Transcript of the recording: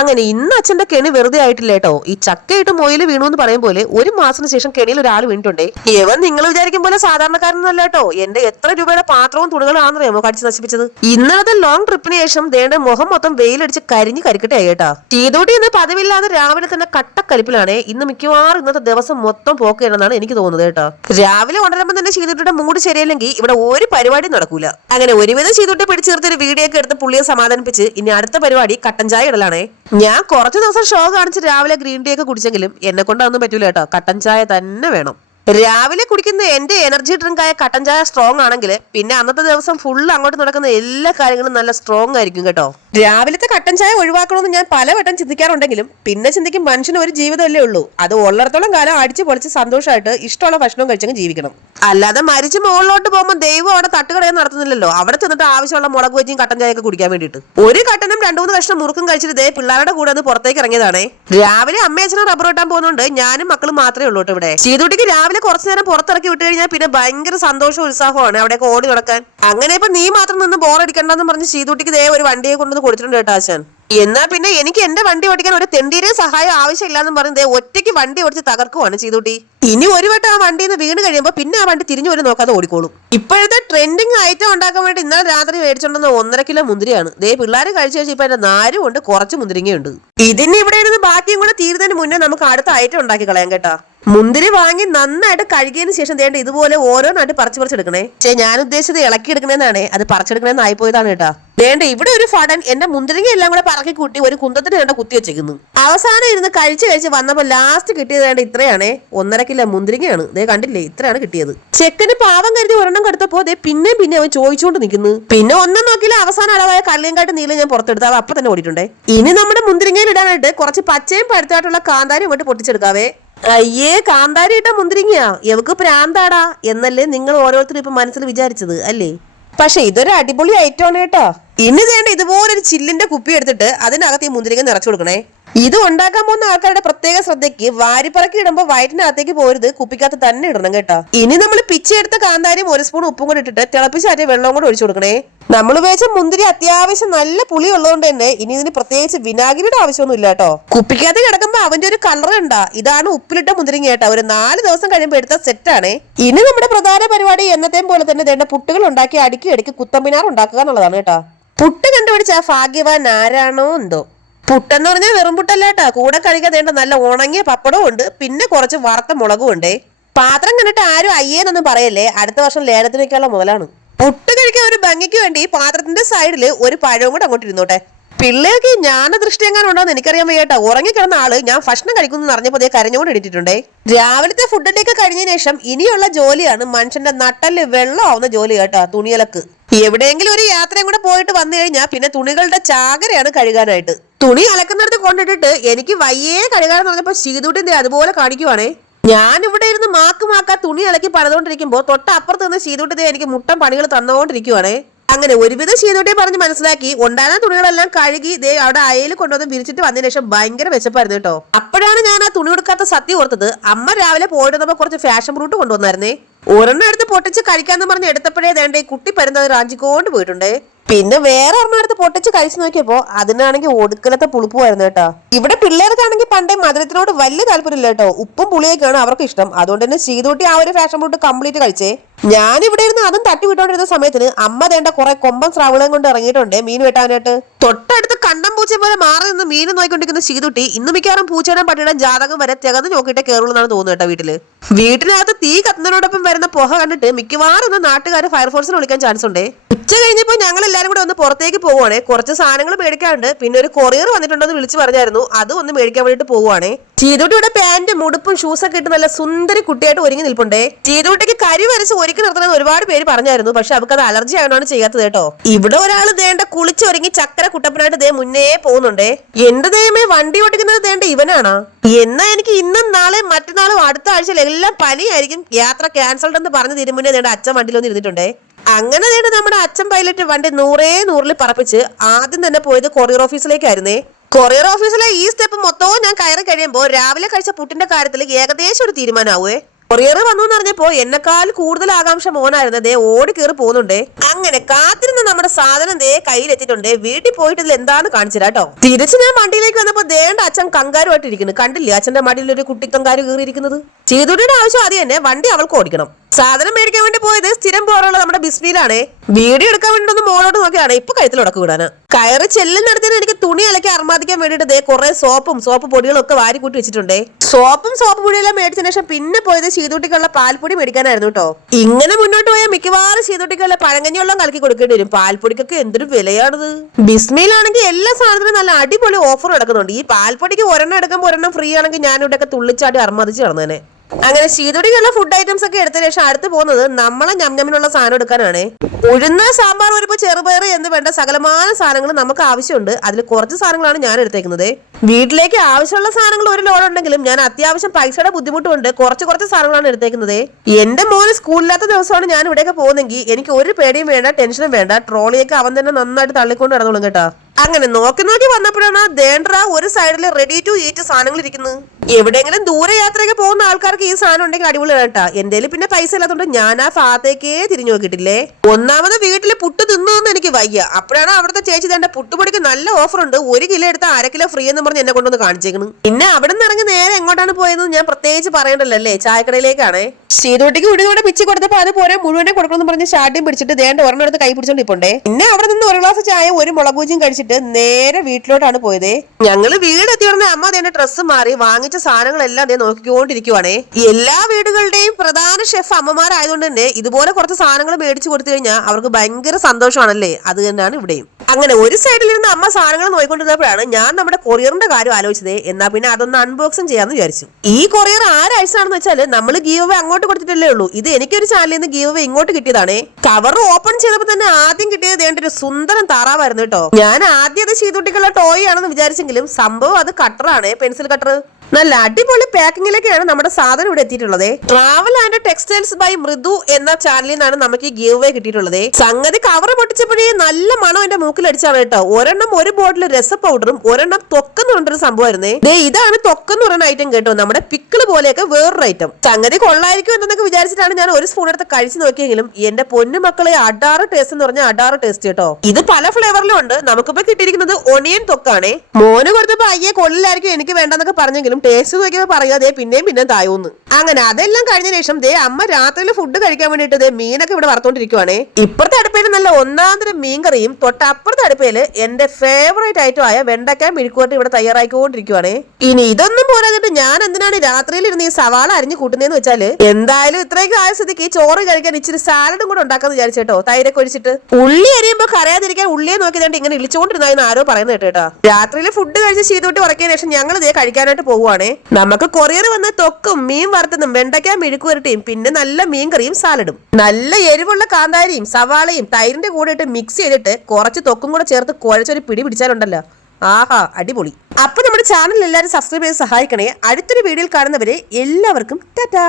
അങ്ങനെ ഇന്ന് അച്ഛന്റെ കെണി വെറുതെ ആയിട്ടില്ല കേട്ടോ. ഈ ചക്കയിട്ട് മൊയില് വീണു എന്ന് പറയും പോലെ 1 മാസത്തിന് ശേഷം കെണിയിൽ ഒരാൾ വീണിട്ടുണ്ടേ. ഇവൻ നിങ്ങൾ വിചാരിക്കും പോലെ സാധാരണക്കാരനല്ല കേട്ടോ. എന്റെ എത്ര രൂപയുടെ പാത്രവും തുണികളാണെന്നറിയാമോ കടിച്ചു നശിപ്പിച്ചത്. ഇന്നലത്തെ ലോങ് ട്രിപ്പിന് ശേഷം ദേണ്ട മുഖം മൊത്തം വെയിലടിച്ച് കരിഞ്ഞ് കരിക്കട്ടെ കേട്ടാ. ചീതോട്ടി ഇന്ന് പതിവില്ലാതെ രാവിലെ തന്നെ കട്ടക്കലിപ്പിലാണ്. ഇന്ന് മിക്കവാറും ഇന്നത്തെ ദിവസം മൊത്തം പോക്കുകയാണെന്നാണ് എനിക്ക് തോന്നുന്നത് കേട്ടോ. രാവിലെ ഉണരുമ്പോൾ തന്നെ ചീതോട്ടിയുടെ മൂഡ് ശരിയല്ലെങ്കിൽ ഇവിടെ ഒരു പരിപാടി നടക്കൂല. അങ്ങനെ ഒരുവിധം ചീതോട്ടി പിടിച്ചു നിർത്തി ഒരു വീഡിയോ ഒക്കെ എടുത്ത് പുള്ളിയെ സമാധാനിപ്പിച്ച് ഇനി അടുത്ത പരിപാടി കട്ടൻ ചായ ഇടലാണേ. ഞാൻ കുറച്ചു ദിവസം ഷോ കാണിച്ച് രാവിലെ ഗ്രീൻ ടീ ഒക്കെ കുടിച്ചെങ്കിലും എന്നെ കൊണ്ടൊന്നും പറ്റൂല കേട്ടോ. കട്ടൻ ചായ തന്നെ വേണം. രാവിലെ കുടിക്കുന്ന എന്റെ എനർജി ഡ്രിങ്ക് ആയ കട്ടൻ ചായ സ്ട്രോങ് ആണെങ്കിൽ പിന്നെ അന്നത്തെ ദിവസം ഫുൾ അങ്ങോട്ട് നടക്കുന്ന എല്ലാ കാര്യങ്ങളും നല്ല സ്ട്രോങ് ആയിരിക്കും കേട്ടോ. രാവിലത്തെ കട്ടൻ ചായ ഒഴിവാക്കണമെന്ന് ഞാൻ പലവട്ടം ചിന്തിക്കാറുണ്ടെങ്കിലും പിന്നെ ചിന്തിക്കും മനുഷ്യന് ഒരു ജീവിതമല്ലേ ഉള്ളൂ. അത് ഉള്ളിടത്തോളം കാലം അടിച്ചു പൊളിച്ച് സന്തോഷമായിട്ട് ഇഷ്ടമുള്ള ഭക്ഷണം കഴിച്ചങ്ങ് ജീവിക്കണം. അല്ലാതെ മരിച്ച് മുകളിലോട്ട് പോകുമ്പോൾ ദൈവം അവിടെ തട്ടുകടയും നടത്തുന്നില്ലല്ലോ. അവിടെ ചെന്നിട്ട് ആവശ്യമുള്ള മുളക് വെച്ചും കട്ടൻ ചായ ഒക്കെ കുടിക്കാൻ വേണ്ടിയിട്ട് ഒരു കട്ടനും 2-3 കഷ്ണം മുറുക്കും കഴിച്ചിട്ട് ദേ പിള്ളേരുടെ കൂടെ ഒന്ന് പുറത്തേക്ക് ഇറങ്ങിയതാണേ. രാവിലെ അമ്മയച്ഛനും റബ്ബർ വെട്ടാൻ പോകുന്നുണ്ട്. ഞാനും മക്കളും മാത്രമേ ഉള്ളൂ കേട്ടോ ഇവിടെ. ചീതുട്ടിക്ക് രാവിലെ കുറച്ചു നേരം പുറത്തിറക്കി വിട്ട് കഴിഞ്ഞാൽ പിന്നെ ഭയങ്കര സന്തോഷവും ഉത്സാഹമാണ് അവിടെയൊക്കെ ഓടി നടക്കാൻ. അങ്ങനെ ഇപ്പൊ നീ മാത്രം നിന്ന് ബോറടിക്കണ്ടെന്ന് പറഞ്ഞ് ചീതുട്ടിക്ക് ദേ ഒരു വണ്ടിയെ കൊണ്ടുവന്ന് കൊടുത്തിട്ടുണ്ട് കേട്ടോ ആശാൻ. എന്നാ പിന്നെ എനിക്ക് എന്റെ വണ്ടി ഓടിക്കാൻ ഒരു തെണ്ടീരെ സഹായം ആവശ്യമില്ലാന്ന് പറഞ്ഞ് ഒറ്റയ്ക്ക് വണ്ടി ഓടിച്ച് തകർക്കുവാണ് ചീതുട്ടി. ഇനി ഒരു വട്ടം ആ വണ്ടിയിൽ നിന്ന് വീണ് കഴിയുമ്പോൾ പിന്നെ ആ വണ്ടി തിരിഞ്ഞു വരെ നോക്കാതെ ഓടിക്കോളും. ഇപ്പോഴത്തെ ട്രെൻഡിങ് ഐറ്റം ഉണ്ടാക്കാൻ വേണ്ടി ഇന്നലെ രാത്രി മേടിച്ചോണ്ടെന്ന് 1.5 കിലോ മുന്തിരിയാണ്. ദേ പിള്ളേർ കഴിച്ചു ഇപ്പൊ എന്റെ 4 കൊണ്ട് കുറച്ച് മുന്തിരിങ്ങയുണ്ട്. ഇതിന് ഇവിടെ ഇരുന്ന് ബാക്കിയും കൂടെ തീരുന്നതിന് മുന്നേ നമുക്ക് അടുത്ത ഐറ്റം ഉണ്ടാക്കി കളയാം കേട്ടാ. മുന്തിരി വാങ്ങി നന്നായിട്ട് കഴുകിയതിന് ശേഷം ദേണ്ട ഇതുപോലെ ഓരോന്നായിട്ട് പറിച്ചെടുക്കണേ. ഞാൻ ഉദ്ദേശിച്ചത് ഇളക്കി എടുക്കണേന്നാണേ, അത് പറിച്ചെടുക്കണേന്ന് ആയിപ്പോയതാണ് കേട്ടാ. വേണ്ട ഇവിടെ ഒരു ഫടൻ എന്റെ മുന്തിരിങ്ങ എല്ലാം കൂടെ പറക്കി കൂട്ടി ഒരു കുന്തത്തിന് വേണ്ട കുത്തി വെച്ചേക്കുന്നു. അവസാനം ഇരുന്ന് കഴിച്ച് വന്നപ്പോ ലാസ്റ്റ് കിട്ടിയത് വേണ്ട ഇത്രയാണേ. 1.5 കിലോ മുന്തിരിങ്ങയാണ്. ദേ കണ്ടില്ലേ, ഇത്രയാണ് കിട്ടിയത്. ചെക്കന് പാവം കരുതി ഒരെണ്ണം കടുത്തപ്പോ ദേ പിന്നെ അവൻ ചോദിച്ചുകൊണ്ട് നിൽക്കുന്നു. പിന്നെ ഒന്നും നോക്കിയില്ല, അവസാനം അളവായ കള്ളിയങ്കാട്ട് നീല ഞാൻ പുറത്തെടുത്ത് അവ അപ്പൊ തന്നെ ഓടിയിട്ടുണ്ടേ. ഇനി നമ്മുടെ മുന്തിരിങ്ങയിൽ ഇടാനായിട്ട് കുറച്ച് പച്ചയും പഴുത്തായിട്ടുള്ള കാന്താരി അങ്ങോട്ട് പൊട്ടിച്ചെടുക്കാവേ. അയ്യേ, കാന്താരി ഇട്ട മുന്തിരിങ്ങയാ, എവക്ക് പ്രാന്താടാ എന്നല്ലേ നിങ്ങൾ ഓരോരുത്തരും ഇപ്പൊ മനസ്സിൽ വിചാരിച്ചത് അല്ലേ? പക്ഷെ ഇതൊരു അടിപൊളി ഐറ്റം ആണ് കേട്ടോ. ഇനി വേണ്ട ഇതുപോലൊരു ചില്ലിന്റെ കുപ്പി എടുത്തിട്ട് അതിനകത്ത് ഈ മുന്തിരിങ്ങ നിറച്ചു കൊടുക്കണേ. ഇത് ഉണ്ടാക്കാൻ പോകുന്ന ആൾക്കാരുടെ പ്രത്യേക ശ്രദ്ധയ്ക്ക് വാരിപ്പറക്കി ഇടുമ്പോ വയറ്റിനകത്തേക്ക് പോരുത്, കുപ്പിക്കകത്ത് തന്നെ ഇടണം കേട്ടോ. ഇനി നമ്മൾ പിച്ചെടുത്ത കാന്താരിയും 1 സ്പൂൺ ഉപ്പും കൂടെ ഇട്ടിട്ട് തിളപ്പിച്ചാറ്റിയ വെള്ളവും കൂടെ ഒഴിച്ചു കൊടുക്കണേ. നമ്മൾ ഉപയോഗിച്ച മുന്തിരി അത്യാവശ്യം നല്ല പുളി ഉള്ളതുകൊണ്ട് തന്നെ ഇനി ഇതിന് പ്രത്യേകിച്ച് വിനാഗിരിയുടെ ആവശ്യമൊന്നും ഇല്ല കേട്ടോ. കുപ്പിക്കകത്ത് കിടക്കുമ്പോ അവന്റെ ഒരു കളർ ഉണ്ടാ. ഇതാണ് ഉപ്പിലിട്ട മുന്തിരിങ്ങ കേട്ടോ. ഒരു 4 ദിവസം കഴിയുമ്പോൾ എടുത്ത സെറ്റാണ്. ഇനി നമ്മുടെ പ്രധാന പരിപാടി എന്നത്തെയും പോലെ തന്നെ വേണ്ട പുട്ടുകൾ ഉണ്ടാക്കി അടുക്കി കുത്തമ്പിനാർ ഉണ്ടാക്കുക എന്നുള്ളതാണ് കേട്ടോ. പുട്ട് കണ്ടുപിടിച്ച ഭാഗ്യവാൻ ആരാണോ എന്തോ. പുട്ടെന്ന് പറഞ്ഞാൽ വെറും പുട്ടല്ല കേട്ടാ. കൂടെ കഴിക്കാൻ വേണ്ട നല്ല ഉണങ്ങിയ പപ്പടവും ഉണ്ട്, പിന്നെ കുറച്ച് വറുത്ത മുളകും ഉണ്ട്. പാത്രം കണ്ടിട്ട് ആരും അയ്യേന്നൊന്നും പറയല്ലേ, അടുത്ത വർഷം ലേലത്തിനൊക്കെയുള്ള മുതലാണ്. പുട്ട് കഴിക്കാൻ ഒരു ഭംഗിക്ക് വേണ്ടി പാത്രത്തിന്റെ സൈഡിൽ ഒരു പഴവും കൂടെ അങ്ങോട്ട് ഇരുന്നോട്ടെ. പിള്ളേർക്ക് ജ്ഞാനദൃഷ്ടി എങ്ങനെ ഉണ്ടോന്ന് എനിക്കറിയാൻ വയ്യേട്ടാ. ഉറങ്ങിക്കിടന്ന ആള് ഞാൻ ഭക്ഷണം കഴിക്കുന്നു അറിഞ്ഞപ്പോ കരഞ്ഞുകൊണ്ട് ഇട്ടിട്ടുണ്ടേ. രാവിലത്തെ ഫുഡൊക്കെ കഴിഞ്ഞതിന് ശേഷം ഇനിയുള്ള ജോലിയാണ് മനുഷ്യന്റെ നട്ടല് വെള്ളമാവുന്ന ജോലി കേട്ടാ, തുണിയലക്ക്. എവിടെയെങ്കിലും ഒരു യാത്രയും കൂടെ പോയിട്ട് വന്നു കഴിഞ്ഞാൽ പിന്നെ തുണികളുടെ ചാകരയാണ് കഴുകാനായിട്ട്. തുണി അലക്കുന്നിടത്ത് കൊണ്ടിട്ടിട്ട് എനിക്ക് വയ്യേ കഴുകാൻ പറഞ്ഞപ്പോ ശീതൂട്ടിന്റെ അതുപോലെ കാണിക്കുവാണേ. ഞാൻ ഇവിടെ ഇരുന്ന് മാക്കാ തുണി ഇളക്കി പണിതുകൊണ്ടിരിക്കുമ്പോ തൊട്ടപ്പുറത്ത് നിന്ന് ശീതൂട്ടി എനിക്ക് മുട്ടൻ പണികൾ തന്നുകൊണ്ടിരിക്കുവാണേ. അങ്ങനെ ഒരുവിധം ശീതൂട്ടിയെ പറഞ്ഞ് മനസ്സിലാക്കി ഉണ്ടാകുന്ന തുണികളെല്ലാം കഴുകി ദേ അവിടെ അയയിൽ കൊണ്ടുവന്ന് വിരിച്ചിട്ട് വന്നതിന് ശേഷം ഭയങ്കര വിശപ്പായിരുന്നു കേട്ടോ. അപ്പോഴാണ് ഞാൻ ആ തുണി കൊടുക്കാത്ത സത്യം ഓർത്തത്. അമ്മ രാവിലെ പോയിട്ട് കുറച്ച് ഫാഷൻ ഫ്രൂട്ട് കൊണ്ടുവന്നായിരുന്നേ. ഒരെണ്ണം എടുത്ത് പൊട്ടിച്ച് കഴിക്കാന്ന് പറഞ്ഞ് എടുത്തപ്പോഴേ വേണ്ട ഈ കുട്ടി പരുന്നത് റാഞ്ചിക്കൊണ്ട് പോയിട്ടുണ്ടേ. പിന്നെ വേറെ ഒരെണ്ണം എടുത്ത് പൊട്ടിച്ച് കഴിച്ചു നോക്കിയപ്പോ അതിനാണെങ്കിൽ ഒടുക്കലത്തെ പുളിപ്പുമായിരുന്നു കേട്ടോ. ഇവിടെ പിള്ളേർക്കാണെങ്കിൽ പണ്ടേ മധുരത്തിനോട് വലിയ താല്പര്യമില്ല കേട്ടോ. ഉപ്പും പുളിയൊക്കെയാണ് അവർക്ക് ഇഷ്ടം. അതുകൊണ്ട് തന്നെ ശീതൂട്ടി ആ ഒരു ഫാഷൻ ഫ്രൂട്ട് കംപ്ലീറ്റ് കഴിച്ചേ. ഞാൻ ഇവിടെ ഇരുന്ന് അതും തട്ടി വിട്ടോണ്ടിരുന്ന സമയത്തിന് അമ്മ വേണ്ട കുറെ കൊമ്പൻ സ്രാവുകളെയും കൊണ്ട് ഇറങ്ങിയിട്ടുണ്ട് മീൻ വെട്ടാനായിട്ട്. തൊട്ടടുത്ത് കണ്ടം പൂച്ച പോലെ മാറി നിന്ന് മീൻ നോക്കിക്കൊണ്ടിരിക്കുന്ന ശീതുട്ടി ഇന്ന് മിക്കവാറും പൂച്ചയുടെ പട്ടിയുടെ ജാതകം വരെ തികന്ന് നോക്കിയിട്ടേ കയറുള്ളൂ എന്നാണ് തോന്നുന്നു കേട്ടോ. വീട്ടിനകത്ത് തീ കത്തുന്നതിനോടൊപ്പം വരുന്ന പുക കണ്ടിട്ട് മിക്കവാറും ഒന്ന് നാട്ടുകാർ ഫയർഫോഴ്സിനെ വിളിക്കാൻ ചാൻസ് ഉണ്ട്. ഉച്ച കഴിഞ്ഞപ്പോ ഞങ്ങൾ എല്ലാവരും കൂടെ ഒന്ന് പുറത്തേക്ക് പോവുകയാണെ. കുറച്ച് സാധനങ്ങൾ മേടിക്കാറുണ്ട്. പിന്നെ ഒരു കൊറിയർ വന്നിട്ടുണ്ടെന്ന് വിളിച്ചു പറഞ്ഞായിരുന്നു, അതും ഒന്ന് മേടിക്കാൻ വേണ്ടിട്ട് പോവുകയാണെ. ചീതൂട്ടിയുടെ പാന്റും മുടുപ്പും ഷൂസൊക്കെ ഇട്ട് നല്ല സുന്ദരി കുട്ടിയായിട്ട് ഒരുങ്ങി നിൽപ്പുണ്ടേ. ചീതൂട്ടിക്ക് കരി വരച്ച് ഒരുക്കി നിർത്തണമെന്ന് ഒരുപാട് പേര് പറഞ്ഞായിരുന്നു. പക്ഷെ അവർക്ക് അത് അലർജി ആയതാണ് ചെയ്യാത്തത് കേട്ടോ. ഇവിടെ ഒരാൾ ദേണ്ട കുളിച്ചൊരുങ്ങി ചക്കര കുട്ടപ്പനായിട്ട് ദേ മുന്നേ പോകുന്നുണ്ടേ. എന്റെ ദൈവമേ, വണ്ടി ഓടിക്കുന്നത് ദേണ്ട ഇവനാണോ? എന്നാ എനിക്ക് ഇന്നും നാളെ മറ്റന്നാളും അടുത്ത ആഴ്ചയിൽ എല്ലാം പനിയായിരിക്കും, യാത്ര ക്യാൻസൽഡ് എന്ന് പറഞ്ഞു തീരുമുന്നേ ദേണ്ട അച്ഛൻ വണ്ടിയിലൊന്നും ഇരുന്നിട്ടുണ്ടേ. അങ്ങനെ ദേണ്ട നമ്മുടെ അച്ഛൻ പൈലറ്റ് വണ്ടി 100 പറപ്പിച്ച് ആദ്യം തന്നെ പോയത് കൊറിയർ ഓഫീസിലേക്കായിരുന്നേ. കൊറിയർ ഓഫീസിലെ ഈ സ്റ്റെപ്പ് മൊത്തവും ഞാൻ കയറി കഴിയുമ്പോൾ രാവിലെ കഴിച്ച പുട്ടിന്റെ കാര്യത്തിൽ ഏകദേശം ഒരു തീരുമാനമാവേ. കൊറിയർ വന്നു എന്ന് പറഞ്ഞപ്പോ എന്നെക്കാൾ കൂടുതൽ ആകാംക്ഷ മോനായിരുന്നു. ദേ ഓടി കയറി പോകുന്നുണ്ടേ. അങ്ങനെ കാത്തിരുന്ന് നമ്മുടെ സാധനം ദേ കയ്യിലെത്തിയിട്ടുണ്ട്. വീട്ടിൽ പോയിട്ട് ഇതിൽ എന്താന്ന് കാണിച്ചില്ല കേട്ടോ. തിരിച്ച് ഞാൻ വണ്ടിയിലേക്ക് വന്നപ്പോ ദേണ്ട അച്ഛൻ കങ്കാരുമായിട്ട് ഇരിക്കുന്നു. കണ്ടില്ലേ അച്ഛന്റെ മടിയിൽ ഒരു കുട്ടി കങ്കാരു കയറിയിരിക്കുന്നത്. ചീതുട്ടിയുടെ ആവശ്യം ആദ്യം തന്നെ വണ്ടി അവൾക്ക് ഓടിക്കണം. സാധനം മേടിക്കാൻ വേണ്ടി പോയത് സ്ഥിരം പോലുള്ള നമ്മുടെ ബിസ്മിയിലാണേ. വീഡിയോ എടുക്കാൻ വേണ്ടി ഒന്ന് മോളോട്ട് നോക്കിയാണ് ഇപ്പൊ കഴുത്തിൽ ഉടക്ക് വിടാന്. കയറ് ചെല്ലുന്നിടത്തിന് എനിക്ക് തുണി അലക്കി അർമാദിക്കാൻ വേണ്ടിട്ട് ദേ കുറെ സോപ്പ് പൊടികളും ഒക്കെ വാരി കൂട്ടി വെച്ചിട്ടുണ്ടേ. സോപ്പ് പൊടിയെല്ലാം മേടിച്ചതിന് ശേഷം പിന്നെ പോയത് ചീതുട്ടിക്കുള്ള പാൽപ്പൊടി മേടിക്കാനായിരുന്നു കേട്ടോ. ഇങ്ങനെ മുന്നോട്ട് പോയാൽ മിക്കവാറും ചീതുട്ടിക്കുള്ള പഴങ്കഞ്ഞിവെള്ളം കലക്കി കൊടുക്കേണ്ടി വരും. പാൽപ്പൊടിക്കൊക്കെ എന്തൊരു വിലയാണിത്. ബിസ്മിയിലാണെങ്കിൽ എല്ലാ സാധനത്തിനും നല്ല അടിപൊളി ഓഫർ നടക്കുന്നുണ്ട്. ഈ പാൽപ്പൊടിക്ക് ഒരെണ്ണം എടുക്കുമ്പോൾ ഒരെണ്ണം ഫ്രീ ആണെങ്കിൽ ഞാൻ ഇവിടെയൊക്കെ തുള്ളിച്ചാടി അർമാദിച്ച് നടന്നേനെ. അങ്ങനെ ചീതുടിക്കുള്ള ഫുഡ് ഐറ്റംസ് ഒക്കെ എടുത്തതിന് ശേഷം അടുത്ത് പോകുന്നത് നമ്മളെ ഞമ്ഞമ്മിനുള്ള സാധനം എടുക്കാനാണ്. ഉഴുന്ന്, സാമ്പാർ, പരിപ്പ്, ചെറുപയർ എന്ന് വേണ്ട സകലമായ സാധനങ്ങൾ നമുക്ക് ആവശ്യമുണ്ട്. അതിൽ കുറച്ച് സാധനങ്ങളാണ് ഞാൻ എടുത്തേക്കുന്നത്. വീട്ടിലേക്ക് ആവശ്യമുള്ള സാധനങ്ങൾ ഒരു ലോഡ് ഉണ്ടെങ്കിലും ഞാൻ അത്യാവശ്യം പൈസയുടെ ബുദ്ധിമുട്ടുണ്ട് കുറച്ച് സാധനങ്ങളാണ് എടുത്തേക്കുന്നത്. എന്റെ മോന് സ്കൂളില്ലാത്ത ദിവസമാണ് ഞാൻ ഇവിടെയൊക്കെ പോകുന്നെങ്കിൽ എനിക്ക് ഒരു പേടിയും വേണ്ട, ടെൻഷനും വേണ്ട. ട്രോളിയൊക്കെ അവൻ തന്നെ നന്നായിട്ട് തള്ളിക്കൊണ്ട് നടന്നോളും കേട്ടോ. അങ്ങനെ നോക്കി വന്നപ്പോഴാണ് ദേണ്ട്ര ഒരു സൈഡിൽ റെഡി ടു ഈറ്റ് സാധനങ്ങൾ ഇരിക്കുന്നത്. എവിടെയെങ്കിലും ദൂരെ യാത്രയൊക്കെ പോകുന്ന ആൾക്കാർക്ക് ഈ സാധനം ഉണ്ടെങ്കിൽ അടിപൊളിയാണ് കേട്ടാ. എന്റെ പിന്നെ പൈസ ഇല്ലാത്തതുകൊണ്ട് ഞാൻ ആ ഭാഗത്തേക്കേ തിരിഞ്ഞു നോക്കിയിട്ടില്ലേ. ഒന്നാമത് വീട്ടില് പുട്ട് തിന്നതെന്ന് എനിക്ക് വയ്യ. അപ്പോഴാണ് അവിടുത്തെ ചേച്ചി തന്റെ പുട്ടുപൊടിക്ക് നല്ല ഓഫർ ഉണ്ട്, 1 കിലോ എടുത്ത 1/2 കിലോ ഫ്രീ എന്ന് പറഞ്ഞ് എന്നെ കൊണ്ടൊന്ന് കാണിച്ചേക്കുന്നു. പിന്നെ അവിടെ നിന്ന് ഇറങ്ങി നേരെ എങ്ങോട്ടാണ് പോയതെന്ന് ഞാൻ പ്രത്യേകിച്ച് പറയണ്ടല്ലോ അല്ലേ, ചായക്കടയിലേക്കാണ്. ശ്രീതോട്ടിക്ക് ഉഴുന്നോടെ പിച്ചി കൊടുത്തപ്പോ അത് പോരെ മുഴുവനെ കൊടുക്കണം പറഞ്ഞ് ഷാട്ടിയും പിടിച്ചിട്ട് ദേണ്ട ഒരെണ്ണം എടുത്ത് കൈ പിടിച്ചോണ്ട് ഇപ്പോണ്ടേ. പിന്നെ അവിടെ നിന്ന് 1 ഗ്ലാസ് ചായ 1 മുളകൂജിയും കഴിച്ചിട്ട് നേരെ വീട്ടിലോട്ടാണ് പോയത്. ഞങ്ങള് വീടെത്തി ഉടനെ അമ്മ അതേ ഡ്രസ്സ് മാറി വാങ്ങിച്ച സാധനങ്ങളെല്ലാം അതേ നോക്കിക്കൊണ്ടിരിക്കുവാണേ. എല്ലാ വീടുകളുടെയും പ്രധാന ഷെഫ് അമ്മമാരായതുകൊണ്ട് തന്നെ ഇതുപോലെ കുറച്ച് സാധനങ്ങൾ മേടിച്ചു കൊടുത്തു കഴിഞ്ഞാൽ അവർക്ക് ഭയങ്കര സന്തോഷമാണല്ലേ. അത് തന്നെയാണ് ഇവിടെയും. അങ്ങനെ ഒരു സൈഡിലിരുന്ന് അമ്മ സാധനങ്ങൾ നോക്കിക്കൊണ്ടിരുന്നപ്പോഴാണ് ഞാൻ നമ്മുടെ കൊറിയറിന്റെ കാര്യം ആലോചിച്ചത്. എന്നാ പിന്നെ അതൊന്ന് അൺബോക്സിങ് ചെയ്യാന്ന് വിചാരിച്ചു. ഈ കൊറിയർ ആരാഴ്ചയാണെന്ന് വെച്ചാൽ നമ്മൾ ഗീവ് അവേ അങ്ങോട്ട് കൊടുത്തിട്ടല്ലേ ഉള്ളൂ. ഇത് എനിക്കൊരു ചാനലിൽ നിന്ന് ഗീവ് അവേ ഇങ്ങോട്ട് കിട്ടിയതാണേ. കവർ ഓപ്പൺ ചെയ്തപ്പോ തന്നെ ആദ്യം കിട്ടിയത് ദേണ്ട ഒരു സുന്ദരം താറാവായിരുന്നു കേട്ടോ. ഞാൻ ആദ്യം അത് ചെയ്തുകൊണ്ടിരിക്കുന്ന ടോയ് ആണെന്ന് വിചാരിച്ചെങ്കിലും സംഭവം അത് കട്ടറാണ്, പെൻസിൽ കട്ടർ. നല്ല അടിപൊളി പാക്കിങ്ങിലൊക്കെയാണ് നമ്മുടെ സാധനം ഇവിടെ എത്തിയിട്ടുള്ളത്. ട്രാവൽ ആൻഡ് ടെക്സ്റ്റൈൽസ് ബൈ മൃദു എന്ന ചാനലിൽ നിന്നാണ് നമുക്ക് ഈ ഗീവ് അവേ കിട്ടിയിട്ടുള്ളത്. സംഗതി കവർ പൊട്ടിച്ചപ്പോഴേ നല്ല മണം എന്റെ മൂക്കിൽ അടിച്ചാണ് കേട്ടോ. ഒരെണ്ണം ഒരു ബോട്ടിൽ രസ പൗഡറും ഒരെണ്ണം തൊക്കെന്ന് പറഞ്ഞൊരു സംഭവമായിരുന്നേ. ഇതാണ് തൊക്കെന്ന് പറയുന്ന ഐറ്റം കേട്ടോ. നമ്മുടെ പിക്കിള് പോലെയൊക്കെ വേറൊരു ഐറ്റം. സംഗതി കൊള്ളായിരിക്കും എന്നൊക്കെ വിചാരിച്ചിട്ടാണ് ഞാൻ ഒരു സ്പൂൺ എടുത്ത് കഴിച്ചു നോക്കിയെങ്കിലും എന്റെ പൊന്നു മക്കളെ അടാറ് ടേസ്റ്റ് എന്ന് പറഞ്ഞാൽ അടാറ് ടേസ്റ്റ് കേട്ടോ. ഇത് പല ഫ്ലേവറിലും ഉണ്ട്. നമുക്കിപ്പോ കിട്ടിയിരിക്കുന്നത് ഒണിയൻ തൊക്കാണേ. മോന് കൊടുത്തപ്പോ അയ്യെ കൊള്ളിലായിരിക്കും എനിക്ക് വേണ്ടെന്നൊക്കെ പറഞ്ഞെങ്കിലും ടേസ്റ്റ് നോക്കിയപ്പോ പറയാതെ പിന്നെയും തായോന്ന്. അങ്ങനെ അതെല്ലാം കഴിഞ്ഞ ശേഷം ദേ അമ്മ രാത്രിയിൽ ഫുഡ് കഴിക്കാൻ വേണ്ടിട്ട് മീനൊക്കെ ഇവിടെ വറുത്തോണ്ടിരിക്കുവാണേ. ഇപ്പുറത്തെ അടുപ്പയിൽ നല്ല ഒന്നാന്തരം മീൻകറിയും തൊട്ടപ്പുറത്തെ അടുപ്പയില് എന്റെ ഫേവറേറ്റ് ഐറ്റം ആയ വെണ്ടയ്ക്ക മെഴുക്കുവരട്ടി ഇവിടെ തയ്യാറായിക്കൊണ്ടിരിക്കുവാണേ. ഇനി ഇതൊന്നും പോരാതിട്ട് ഞാൻ എന്തിനാണ് രാത്രിയിൽ ഇരുന്ന് ഈ സവാള അരിഞ്ഞു കൂട്ടുന്നതെന്ന് വെച്ചാല് എന്തായാലും ഇത്രയൊക്കെ ആയ സ്ഥിതിക്ക് ചോറ് കഴിക്കാൻ ഇച്ചിരി സാലഡും കൂടെ ഉണ്ടാക്കാന്ന് വിചാരിച്ചേട്ടോ. തൈരൊക്കെ ഒഴിച്ചിട്ട് ഉള്ളി അരിയുമ്പോ കരയാതിരിക്കാൻ ഉള്ളിയെ നോക്കിയതാണ്ട് ഇങ്ങനെ ഇളിച്ചോണ്ടിരുന്ന ആരോ പറയുന്നത് കേട്ടോ. രാത്രിയിൽ ഫുഡ് കഴിച്ച് ചെയ്തോട്ട് ഉറക്കിയതിനു ശേഷം ഞങ്ങൾ ഇതേ കഴിക്കാനായിട്ട് പോകുവാണ്. നമുക്ക് കൊറിയർ വന്ന തൊക്കും മീൻ വറുത്തതും വെണ്ടയ്ക്ക മെഴുക്കുവരട്ടിയും പിന്നെ നല്ല മീൻകറിയും സാലഡും നല്ല എരിവുള്ള കാന്താരിയും സവാളയും തൈരിന്റെ കൂടെ ഇട്ട് മിക്സ് ചെയ്തിട്ട് കുറച്ച് തൊക്കും കൂടെ ചേർത്ത് കുഴച്ചൊരു പിടി പിടിച്ചാലുണ്ടല്ലോ, ആഹാ അടിപൊളി. അപ്പൊ നമ്മുടെ ചാനൽ എല്ലാവരും സബ്സ്ക്രൈബ് ചെയ്ത് സഹായിക്കണേ. അടുത്തൊരു വീഡിയോയിൽ കാണുന്നവരെ എല്ലാവർക്കും ടാറ്റാ.